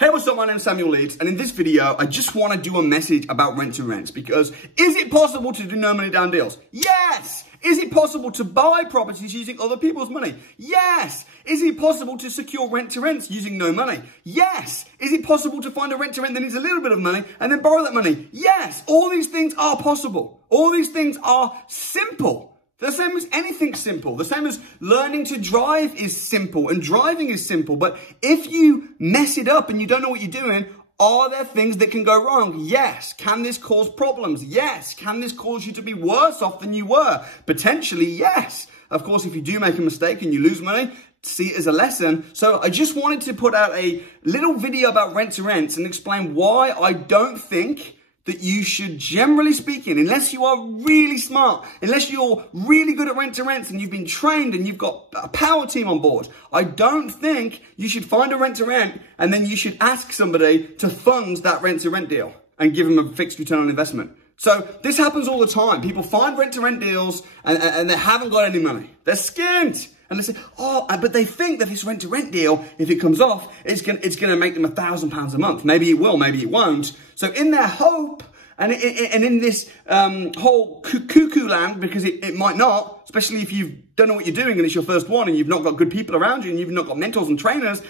Hey, what's up? My name is Samuel Leeds, and in this video, I just want to do a message about rent-to-rents, because is it possible to do no money down deals? Yes! Is it possible to buy properties using other people's money? Yes! Is it possible to secure rent-to-rents using no money? Yes! Is it possible to find a rent-to-rent that needs a little bit of money and then borrow that money? Yes! All these things are possible. All these things are simple. The same as anything simple. The same as learning to drive is simple and driving is simple. But if you mess it up and you don't know what you're doing, are there things that can go wrong? Yes. Can this cause problems? Yes. Can this cause you to be worse off than you were? Potentially, yes. Of course, if you do make a mistake and you lose money, see it as a lesson. So I just wanted to put out a little video about rent-to-rents and explain why I don't think that you should, generally speaking, unless you are really smart, unless you're really good at rent-to-rents and you've been trained and you've got a power team on board, I don't think you should find a rent-to-rent and then you should ask somebody to fund that rent-to-rent deal and give them a fixed return on investment. So this happens all the time. People find rent-to-rent deals and they haven't got any money. They're skint. And they say, oh, but they think that this rent-to-rent deal, if it comes off, it's gonna make them £1,000 a month. Maybe it will, maybe it won't. So in their hope, and in this whole cuckoo land, because it might not, especially if you don't know what you're doing and it's your first one and you've not got good people around you and you've not got mentors and trainers,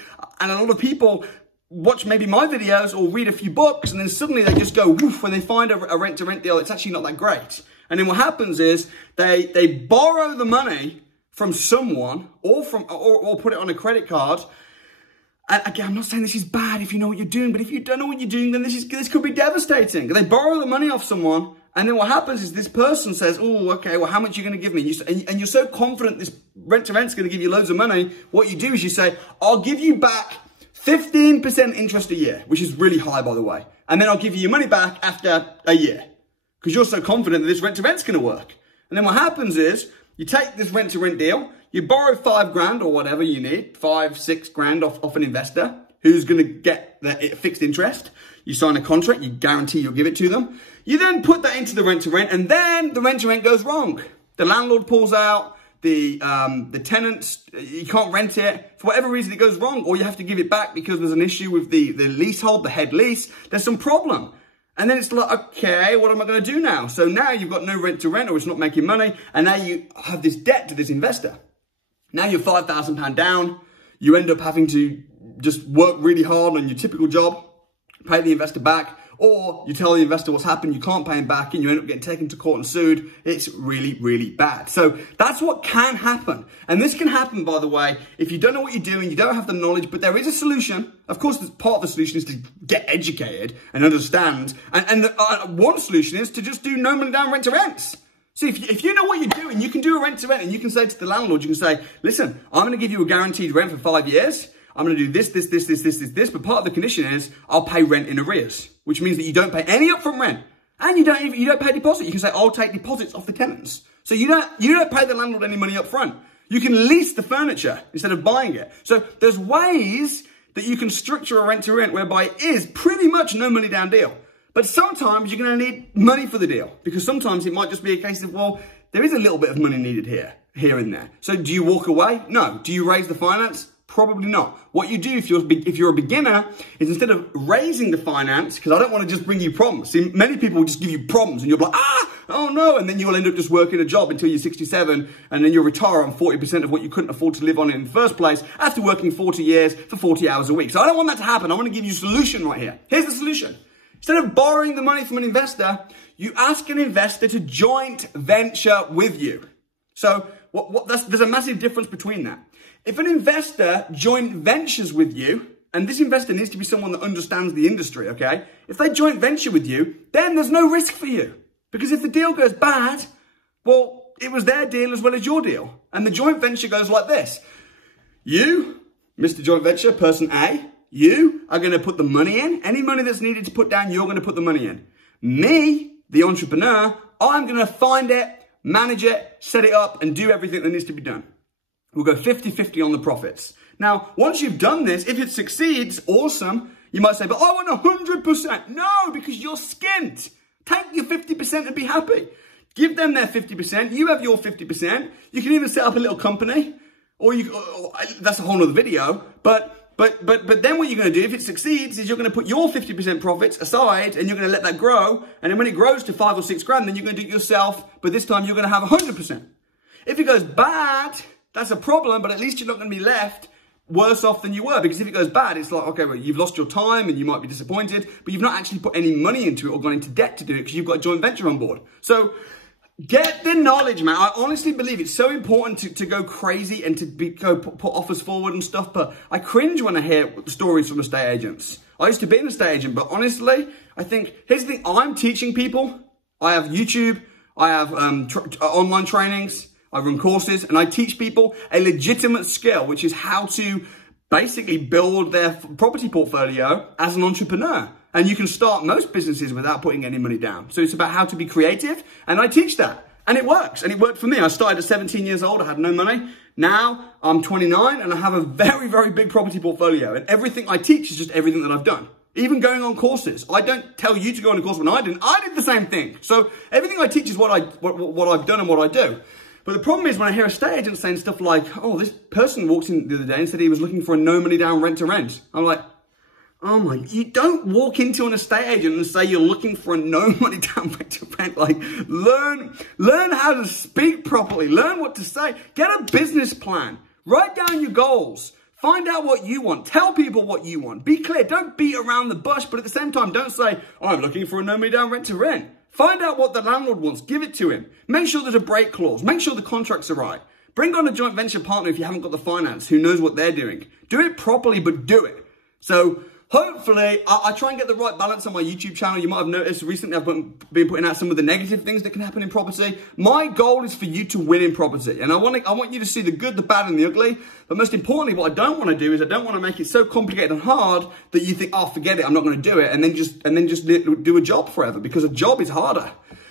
and a lot of people watch maybe my videos or read a few books and then suddenly they just go woof when they find a rent-to-rent deal. It's actually not that great. And then what happens is they borrow the money from someone or put it on a credit card. And again, I'm not saying this is bad if you know what you're doing, but if you don't know what you're doing, then this could be devastating. They borrow the money off someone, and then what happens is this person says, oh, okay, well, how much are you going to give me? And you're so confident this rent-to-rent's going to give you loads of money. What you do is you say, I'll give you back 15% interest a year, which is really high, by the way. And then I'll give you your money back after a year, because you're so confident that this rent-to-rent's going to work. And then what happens is you take this rent-to-rent deal, you borrow $5,000 or whatever you need, $5,000-6,000 off an investor who's going to get the fixed interest. You sign a contract, you guarantee you'll give it to them. You then put that into the rent-to-rent, and then the rent-to-rent goes wrong. The landlord pulls out, the tenants, you can't rent it. For whatever reason, it goes wrong, or you have to give it back because there's an issue with the leasehold, the head lease. There's some problem. And then it's like, okay, what am I going to do now? So now you've got no rent to rent, or it's not making money. And now you have this debt to this investor. Now you're £5,000 down. You end up having to just work really hard on your typical job, pay the investor back, or you tell the investor what's happened, you can't pay him back, and you end up getting taken to court and sued. It's really, really bad. So that's what can happen. And this can happen, by the way, if you don't know what you're doing, you don't have the knowledge, but there is a solution. Of course, part of the solution is to get educated and understand. And one solution is to just do no money down rent-to-rents. So if you know what you're doing, you can do a rent-to-rent, and you can say to the landlord, you can say, listen, I'm going to give you a guaranteed rent for 5 years. I'm going to do this, but part of the condition is I'll pay rent in arrears, which means that you don't pay any upfront rent, and you don't pay deposit. You can say, I'll take deposits off the tenants. So you don't pay the landlord any money up front. You can lease the furniture instead of buying it. So there's ways that you can structure a rent-to-rent whereby it is pretty much no money down deal. But sometimes you're going to need money for the deal, because sometimes it might just be a case of, well, there is a little bit of money needed here and there. So do you walk away? No. Do you raise the finance? Probably not. What you do if you're a beginner is, instead of raising the finance, because I don't want to just bring you problems. See, many people will just give you problems and you'll be like, oh no, and then you'll end up just working a job until you're 67, and then you'll retire on 40% of what you couldn't afford to live on in the first place after working 40 years for 40 hours a week. So I don't want that to happen. I want to give you a solution right here. Here's the solution. Instead of borrowing the money from an investor, you ask an investor to joint venture with you. So there's a massive difference between that. If an investor joint ventures with you, and this investor needs to be someone that understands the industry, okay? If they joint venture with you, then there's no risk for you. Because if the deal goes bad, well, it was their deal as well as your deal. And the joint venture goes like this. You, Mr. Joint Venture, person A, you are going to put the money in. Any money that's needed to put down, you're going to put the money in. Me, the entrepreneur, I'm going to find it, manage it, set it up, and do everything that needs to be done. We'll go 50-50 on the profits. Now, once you've done this, if it succeeds, awesome. You might say, but I want 100%. No, because you're skint. Take your 50% and be happy. Give them their 50%. You have your 50%. You can even set up a little company, or that's a whole other video. But But then what you're going to do, if it succeeds, is you're going to put your 50% profits aside and you're going to let that grow. And then when it grows to 5 or 6 grand, then you're going to do it yourself. But this time you're going to have 100%. If it goes bad, that's a problem, but at least you're not going to be left worse off than you were. Because if it goes bad, it's like, okay, well, you've lost your time and you might be disappointed, but you've not actually put any money into it or gone into debt to do it because you've got a joint venture on board. So get the knowledge, man. I honestly believe it's so important to go crazy and to go put offers forward and stuff, but I cringe when I hear stories from estate agents. I used to be an estate agent, but honestly, I think, here's the thing, I'm teaching people. I have YouTube, I have online trainings, I run courses, and I teach people a legitimate skill, which is how to basically build their property portfolio as an entrepreneur. And you can start most businesses without putting any money down. So it's about how to be creative, and I teach that. And it works, and it worked for me. I started at 17 years old, I had no money. Now I'm 29, and I have a very, very big property portfolio. And everything I teach is just everything that I've done. Even going on courses. I don't tell you to go on a course when I didn't. I did the same thing. So everything I teach is what I've done and what I do. But the problem is when I hear estate agents saying stuff like, oh, this person walked in the other day and said he was looking for a no money down rent to rent. I'm like, oh my, you don't walk into an estate agent and say you're looking for a no money down rent to rent. Like, learn how to speak properly. Learn what to say. Get a business plan. Write down your goals. Find out what you want. Tell people what you want. Be clear. Don't beat around the bush, but at the same time, don't say, oh, I'm looking for a no money down rent to rent. Find out what the landlord wants. Give it to him. Make sure there's a break clause. Make sure the contracts are right. Bring on a joint venture partner if you haven't got the finance, who knows what they're doing. Do it properly, but do it. So hopefully, I try and get the right balance on my YouTube channel. You might have noticed recently I've been putting out some of the negative things that can happen in property. My goal is for you to win in property. And I want you to see the good, the bad, and the ugly. But most importantly, what I don't want to do is I don't want to make it so complicated and hard that you think, oh, forget it, I'm not going to do it. And then just do a job forever, because a job is harder.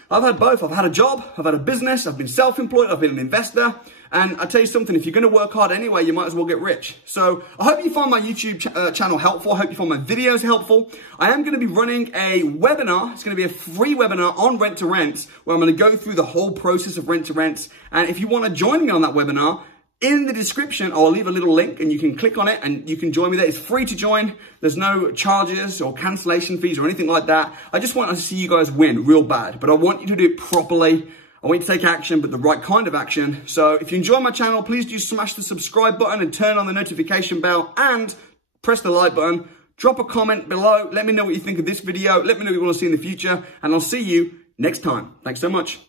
I've had both. I've had a job, I've had a business, I've been self-employed, I've been an investor. And I tell you something, if you're going to work hard anyway, you might as well get rich. So I hope you find my YouTube channel helpful. I hope you find my videos helpful. I am going to be running a webinar. It's going to be a free webinar on rent to rent, where I'm going to go through the whole process of rent to rent. And if you want to join me on that webinar, in the description, I'll leave a little link and you can click on it and you can join me there. It's free to join. There's no charges or cancellation fees or anything like that. I just want to see you guys win real bad, but I want you to do it properly. I want you to take action, but the right kind of action. So if you enjoy my channel, please do smash the subscribe button and turn on the notification bell and press the like button. Drop a comment below. Let me know what you think of this video. Let me know what you want to see in the future, and I'll see you next time. Thanks so much.